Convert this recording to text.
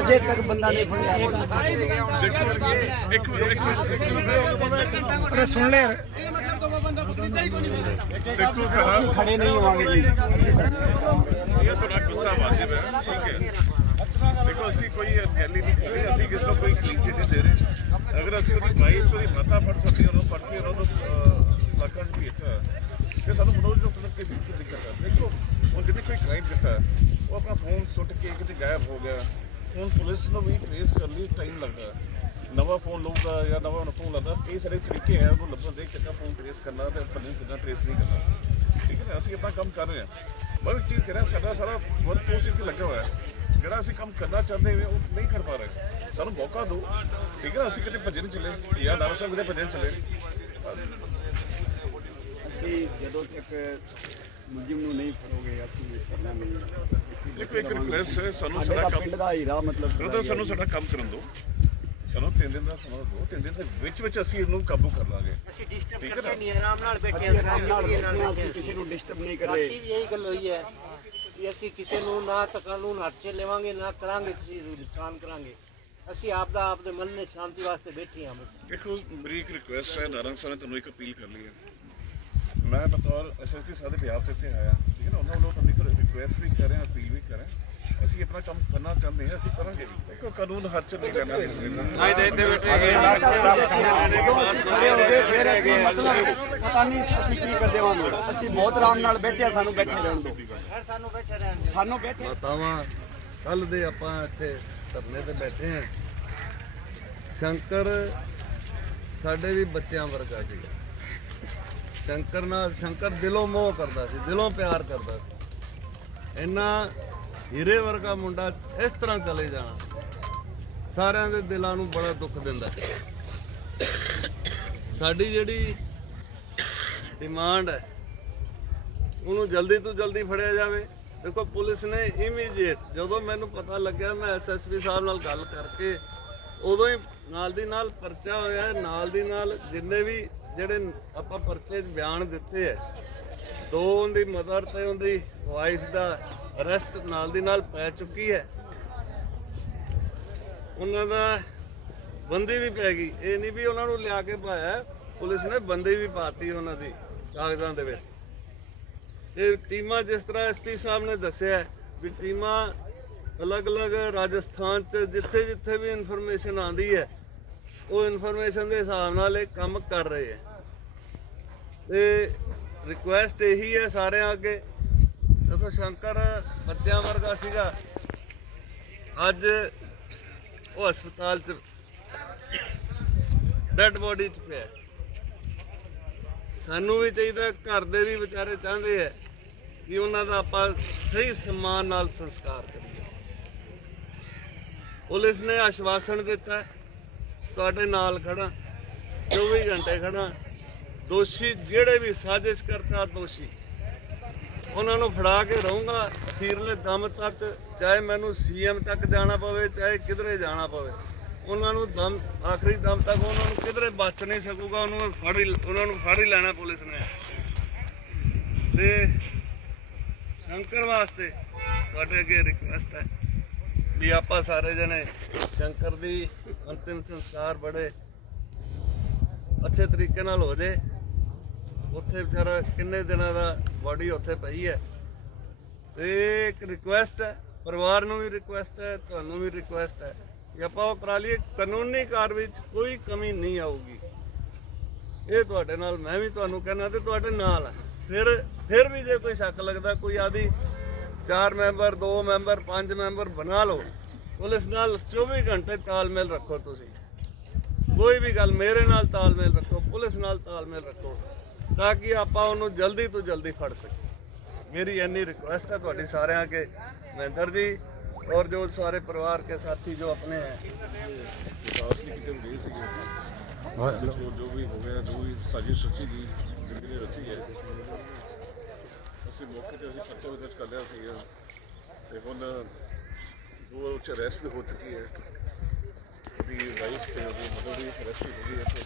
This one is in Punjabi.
ਅਜੇ ਤੱਕ ਬੰਦਾ ਨਹੀਂ ਫੜਿਆ। ਅਰੇ ਸੁਣ ਲੈ। ਖੜੇ ਨਹੀਂ ਹੋਵਾਂਗੇ ਜੀ। ਇਹ ਤੁਹਾਡਾ ਗੁੱਸਾ ਵਾਜਿਬ ਹੈ ਠੀਕ ਹੈ। ਦੇਖੋ ਅਸੀਂ ਕੋਈ ਗੈਲੀ ਨਹੀਂ ਕਰ ਰਹੇ ਅਸੀਂ ਕਿਸੇ ਨੂੰ ਕੋਈ ਕਲੀਨ ਚਿੱਟ ਨਹੀਂ ਦੇ ਰਹੇ। ਅਗਰ ਅਸੀਂ ਉਹਦੀ ਵਾਈਫ ਉਹਦੀ ਮਾਤਾ ਫੜ ਸਕਦੇ ਹਾਂ ਉਹਨੂੰ ਫੜ ਕੇ ਉਹਨਾਂ ਨੂੰ ਸਲਾਕਾਂ ਚ ਭੇਜਤਾ ਕਿ ਸਾਨੂੰ ਮਨੋਜ ਨੂੰ ਪਤਾ ਕਿ ਬਿਲਕੁਲ ਦਿੱਕਤ ਹੈ। ਦੇਖੋ ਹੁਣ ਜਿਹਨੇ ਕੋਈ ਕ੍ਰਾਈਮ ਕੀਤਾ ਹੈ, ਉਹ ਆਪਣਾ ਫੋਨ ਸੁੱਟ ਕੇ ਕਿਤੇ ਗਾਇਬ ਹੋ ਗਿਆ। ਹੁਣ ਪੁਲਿਸ ਨੂੰ ਵੀ ਟ੍ਰੇਸ ਕਰਨ ਲਈ ਟਾਈਮ ਲੱਗਦਾ ਨਵਾਂ ਫੋਨ ਲਊਗਾ ਜਾਂ ਨਵਾਂ ਫੋਨ ਲੱਗਦਾ ਕਈ ਸਾਰੇ ਤਰੀਕੇ ਹੈ, ਉਹਨੂੰ ਲੱਭਣ ਦੇ ਕਿੱਦਾਂ ਫੋਨ ਟ੍ਰੇਸ ਕਰਨਾ ਤੇ ਪਤਾ ਕਿੱਦਾਂ ਟ੍ਰੇਸ ਨਹੀਂ ਕਰਨਾ। ਠੀਕ ਹੈ ਨਾ, ਅਸੀਂ ਆਪਣਾ ਕੰਮ ਕਰ ਰਹੇ ਹਾਂ। ਮੈਂ ਇੱਕ ਚੀਜ਼ ਕਰਾਂ ਸਾਡਾ ਸਾਰਾ ਵਰਕ ਫੋਰਸ ਇੱਥੇ ਲੱਗਾ ਹੋਇਆ ਹੈ। ਜਿਹੜਾ ਅਸੀਂ ਕੰਮ ਕਰਨਾ ਚਾਹੁੰਦੇ ਹਾਂ ਉਹ ਨਹੀਂ ਕਰ ਪਾ ਰਹੇ। ਸਾਨੂੰ ਮੌਕਾ ਦਿਓ। ਠੀਕ ਹੈ ਨਾ, ਅਸੀਂ ਕਿਤੇ ਭੱਜਣ ਚੱਲੇ, ਜਾਂ ਨਾਮ ਸਾਹਿਬ ਕਿਤੇ ਭੱਜਣ ਚੱਲੇ। ਅਸੀਂ ਜਦੋਂ ਤੱਕ ਮੁਲਜ਼ਮ ਨੂੰ ਨਹੀਂ ਫੜੋਗੇ, ਅਸੀਂ ਕਰਨਾ ਨਹੀਂ। ਦੇਖੋ ਇੱਕ ਰਿਕੁਐਸਟ ਹੈ ਸਾਨੂੰ ਸਾਡਾ ਸਾਡਾ ਪਿੰਡ ਕੰਮ ਦਾ ਹੀਰਾ ਮਤਲਬ ਬ੍ਰਦਰ ਸਾਨੂੰ ਸਾਡਾ ਕੰਮ ਕਰਨ ਦਿਓ। ਸਾਨੂੰ ਤਿੰਨ ਦਿਨ ਦਾ ਸਮਾਂ ਦਿਓ ਤਿੰਨ ਦਿਨ ਦੇ ਵਿੱਚ ਵਿੱਚ ਅਸੀਂ ਇਹਨੂੰ ਕਾਬੂ ਕਰ ਲਾਂਗੇ। ਅਸੀਂ ਡਿਸਟਰਬ ਠੀਕ ਹੈ ਕਰਦੇ ਨਾ? ਨਹੀਂ ਆਰਾਮ ਨਾਲ ਬੈਠੇ ਅਸੀਂ ਆਰਾਮ ਨਾਲ ਫੈਮਿਲੀ ਬੈਠੇ ਹਾਂ, ਅਸੀਂ ਬੈਠੇ ਕਿਸੇ ਨੂੰ ਡਿਸਟਰਬ ਨਹੀਂ ਕਰ। ਰਾਤੀ ਰਹੇ ਵੀ ਇਹੀ ਗੱਲ ਹੋਈ ਹੈ ਕਿ ਅਸੀਂ ਕਿਸੇ ਨੂੰ ਨਾ ਤਾਂ ਕਾਨੂੰਨ ਹੱਥ 'ਚ ਲਵਾਂਗੇ ਨਾ ਕਰਾਂਗੇ ਕਿਸੇ ਨੂੰ ਨੁਕਸਾਨ ਕਰਾਂਗੇ। ਅਸੀਂ ਆਪ ਦਾ ਆਪ ਦੇ ਮਨ ਨੇ ਸ਼ਾਂਤੀ ਵਾਸਤੇ ਬੈਠੇ ਹਾਂ ਬਸ। ਦੇਖੋ ਮੇਰੀ ਇੱਕ ਰਿਕੁਐਸਟ ਹੈ ਨਾਰੰਗ ਸਾਹਿਬ ਨੇ ਤੁਹਾਨੂੰ ਇੱਕ ਅਪੀਲ ਕਰ ਲਈ ਹੈ। ਮੈਂ ਬਤੌਰ ਐਸਐਸਪੀ ਸਾਹਿਬ ਦੇ ਬਿਆਹ ਤੇ ਇੱਥੇ ਆਇਆ ਠੀਕ ਹੈ ਨਾ? ਉਹਨਾਂ ਵੱਲੋਂ ਤੁਹਾਨੂੰ ਇੱਕ ਰਿਕੁਐਸਟ ਵੀ ਕਰ ਰਹੇ ਕਰ। ਰਹੇ ਹਾਂ ਅਸੀਂ ਆਪਣਾ ਕੰਮ ਕਰਨਾ ਚਾਹੁੰਦੇ ਹਾਂ ਅਸੀਂ ਕਰਾਂਗੇ ਵੀ। ਦੇਖੋ ਕਾਨੂੰਨ ਹੱਥ 'ਚ ਨਹੀਂ ਲੈਣਾ ਕਿਸੇ ਨੇ। ਫਿਰ ਅਸੀਂ ਮਤਲਬ ਪਤਾ ਨਹੀਂ ਅਸੀਂ ਕੀ ਕਰ ਦੇਵਾਂਗੇ ਅਸੀਂ ਬਹੁਤ ਆਰਾਮ ਨਾਲ ਬੈਠੇ ਆ ਸਾਨੂੰ ਬੈਠੇ ਰਹਿਣ ਦਿਓ। ਹਰ ਸਾਨੂੰ ਬੈਠੇ ਰਹਿਣ ਸਾਨੂੰ ਬੈਠੇ ਮਾਤਾਵਾਂ ਕੱਲ ਦੇ ਆਪਾਂ ਇੱਥੇ ਧਰਨੇ ਤੇ ਬੈਠੇ ਹਾਂ। ਸ਼ੰਕਰ ਸਾਡੇ ਵੀ ਬੱਚਿਆਂ ਵਰਗਾ ਸੀ ਸ਼ੰਕਰ ਨਾਲ ਸ਼ੰਕਰ ਦਿਲੋਂ ਮੋਹ ਕਰਦਾ ਸੀ ਦਿਲੋਂ ਪਿਆਰ ਕਰਦਾ ਸੀ। ਇੰਨਾ ਹੀਰੇ ਵਰਗਾ ਮੁੰਡਾ ਇਸ ਤਰ੍ਹਾਂ ਚਲੇ ਜਾਣਾ। ਸਾਰਿਆਂ ਦੇ ਦਿਲਾਂ ਨੂੰ ਬੜਾ ਦੁੱਖ ਦਿੰਦਾ। ਸਾਡੀ ਜਿਹੜੀ ਡਿਮਾਂਡ ਹੈ, ਉਹਨੂੰ ਜਲਦੀ ਤੋਂ ਜਲਦੀ ਫੜਿਆ ਜਾਵੇ। ਦੇਖੋ, ਪੁਲਿਸ ਨੇ ਇਮੀਡੀਏਟ ਜਦੋਂ ਮੈਨੂੰ ਪਤਾ ਲੱਗਿਆ, ਮੈਂ ਐਸਐਸਪੀ ਸਾਹਿਬ ਨਾਲ ਗੱਲ ਕਰਕੇ ਉਦੋਂ ਹੀ ਨਾਲ ਦੀ ਨਾਲ ਪਰਚਾ ਹੋਇਆ। ਨਾਲ ਦੀ ਨਾਲ ਜਿੰਨੇ ਵੀ ਜਿਹੜੇ ਆਪਾਂ ਪਰਚੇ 'ਚ ਬਿਆਨ ਦਿੱਤੇ ਹੈ, ਦੋ ਉਹਦੀ ਮਦਰ ਤੇ ਉਹਦੀ ਵਾਈਫ ਦਾ ਅਰੈਸਟ ਨਾਲ ਦੀ ਨਾਲ ਪੈ ਚੁੱਕੀ ਹੈ। ਉਹਨਾਂ ਦਾ ਬੰਦੀ ਵੀ ਪੈ ਗਈ। ਇਹ ਨਹੀਂ ਵੀ ਉਹਨਾਂ ਨੂੰ ਲਿਆ ਕੇ ਪਾਇਆ। ਪੁਲਿਸ ਨੇ ਬੰਦੀ ਵੀ ਪਾਤੀ ਉਹਨਾਂ ਦੀ ਕਾਗਜ਼ਾਂ ਦੇ ਵਿੱਚ। ਇਹ ਟੀਮਾਂ ਜਿਸ ਤਰ੍ਹਾਂ ਐਸਪੀ ਸਾਹਿਬ ਨੇ ਦੱਸਿਆ ਵੀ ਟੀਮਾਂ ਅਲੱਗ-ਅਲੱਗ ਰਾਜਸਥਾਨ ਚ ਜਿੱਥੇ-ਜਿੱਥੇ ਵੀ ਇਨਫੋਰਮੇਸ਼ਨ ਆਂਦੀ ਹੈ, ਉਹ ਇਨਫੋਰਮੇਸ਼ਨ ਦੇ ਹਿਸਾਬ ਨਾਲ ਇਹ ਕੰਮ ਕਰ ਰਹੇ ਹੈ। ਤੇ ਰਿਕੁਐਸਟ ਇਹੀ ਹੈ ਸਾਰਿਆਂ ਅੱਗੇ ਦੇਖੋ ਸ਼ੰਕਰ ਬੱਚਿਆਂ ਵਰਗਾ ਸੀਗਾ। ਅੱਜ ਉਹ ਹਸਪਤਾਲ ਚ ਡੈਡ ਬੋਡੀ ਚ ਪਿਆ। ਸਾਨੂੰ ਵੀ ਚਾਹੀਦਾ, ਘਰ ਦੇ ਵੀ ਵਿਚਾਰੇ ਚਾਹੁੰਦੇ ਐ ਕਿ ਉਹਨਾਂ ਦਾ ਆਪਾਂ ਸਹੀ ਸਨਮਾਨ ਨਾਲ ਸੰਸਕਾਰ ਕਰੀਏ। ਪੁਲਿਸ ਨੇ ਆਸ਼ਵਾਸਨ ਦਿੱਤਾ, ਤੁਹਾਡੇ ਨਾਲ ਖੜਾ 24 ਘੰਟੇ ਖੜਾ ਦੋਸ਼ੀ ਜਿਹੜੇ ਵੀ ਸਾਜ਼ਿਸ਼ ਕਰਤਾ, ਦੋਸ਼ੀ। ਉਹਨਾਂ ਨੂੰ ਫੜਾ ਕੇ ਰਹੂੰਗਾ। ਅਖੀਰਲੇ ਦਮ ਤੱਕ ਚਾਹੇ ਮੈਨੂੰ ਸੀਐਮ ਤੱਕ ਜਾਣਾ ਪਵੇ, ਚਾਹੇ ਕਿਧਰੇ ਜਾਣਾ ਪਵੇ। ਉਹਨਾਂ ਨੂੰ ਦਮ, ਆਖਰੀ ਦਮ ਤੱਕ ਉਹਨਾਂ ਨੂੰ ਕਿਧਰੇ ਬਚ ਨਹੀਂ ਸਕੂਗਾ। ਉਹਨੂੰ ਨੂੰ ਫੜ ਹੀ, ਉਹਨਾਂ ਨੂੰ ਫੜ ਹੀ ਲੈਣਾ ਪੁਲਿਸ ਨੇ। ਤੇ ਸ਼ੰਕਰ ਵਾਸਤੇ ਤੁਹਾਡੇ ਅੱਗੇ ਰਿਕੁਐਸਟ ਹੈ ਵੀ ਆਪਾਂ ਸਾਰੇ ਜਣੇ ਸ਼ੰਕਰ ਦੀ ਅੰਤਿਮ ਸੰਸਕਾਰ ਬੜੇ ਅੱਛੇ ਤਰੀਕੇ ਨਾਲ ਹੋ ਜੇ। ਉੱਥੇ ਵਿਚਾਰਾ ਕਿੰਨੇ ਦਿਨਾਂ ਦਾ ਬਾਡੀ ਉੱਥੇ ਪਈ ਹੈ। ਤੇ ਇੱਕ ਰਿਕੁਐਸਟ ਹੈ, ਪਰਿਵਾਰ ਨੂੰ ਵੀ ਰਿਕੁਐਸਟ ਹੈ, ਤੁਹਾਨੂੰ ਵੀ ਰਿਕੁਐਸਟ ਹੈ ਕਿ ਆਪਾਂ ਉਹ ਕਰਾ ਲਈਏ। ਕਾਨੂੰਨੀ ਕਾਰਵਾਈ 'ਚ ਕੋਈ ਕਮੀ ਨਹੀਂ ਆਊਗੀ। ਇਹ ਤੁਹਾਡੇ ਨਾਲ, ਮੈਂ ਵੀ ਤੁਹਾਨੂੰ ਕਹਿਣਾ ਤੇ ਤੁਹਾਡੇ ਨਾਲ ਹੈ ਫਿਰ ਫਿਰ ਵੀ ਜੇ ਕੋਈ ਸ਼ੱਕ ਲੱਗਦਾ, ਕੋਈ ਆਦੀ ਚਾਰ ਮੈਂਬਰ, ਦੋ ਮੈਂਬਰ, ਪੰਜ ਮੈਂਬਰ ਬਣਾ ਲਓ। ਪੁਲਿਸ ਨਾਲ 24 ਘੰਟੇ ਤਾਲਮੇਲ ਰੱਖੋ ਤੁਸੀਂ। ਕੋਈ ਵੀ ਗੱਲ, ਮੇਰੇ ਨਾਲ ਤਾਲਮੇਲ ਰੱਖੋ, ਪੁਲਿਸ ਨਾਲ ਤਾਲਮੇਲ ਰੱਖੋ। ਤਾਂ ਕਿ ਆਪਾਂ ਉਹਨੂੰ ਜਲਦੀ ਤੋਂ ਜਲਦੀ ਫੜ ਸਕੀਏ। ਮੇਰੀ ਇੰਨੀ ਰਿਕੁਐਸਟ ਹੈ ਤੁਹਾਡੀ ਸਾਰਿਆਂ ਅੱਗੇ, ਮਹਿੰਦਰ ਜੀ ਔਰ ਜੋ ਸਾਰੇ ਪਰਿਵਾਰ ਕੇ ਸਾਥੀ ਜੋ ਆਪਣੇ ਹੈ। ਵਿਕਾਸ ਨਹੀਂ ਕਿਤੇ ਗਏ ਸੀਗੇ ਜੋ ਜੋ ਵੀ ਹੋ ਗਿਆ, ਜੋ ਵੀ ਸਾਜ਼ਿਸ਼ ਸੱਚੀ ਦੀ ਜ਼ਿੰਦਗੀ ਰਚੀ ਅਸੀਂ ਮੌਕੇ ਤੇ ਅਸੀਂ ਪਰਚਾ ਵੀ ਦਰਜ ਕਰ ਲਿਆ ਸੀਗਾ ਤੇ ਹੁਣ ਦੋ ਉੱਚ ਅਰੈਸਟ ਵੀ ਹੋ ਚੁੱਕੀ ਹੈ, ਉਹਦੀ ਵਾਈਫ ਤੇ ਉਹਦੀ ਮਦਰ ਦੀ ਅਰੈਸਟ ਹੋ ਗਈ ਹੈ ਤੇ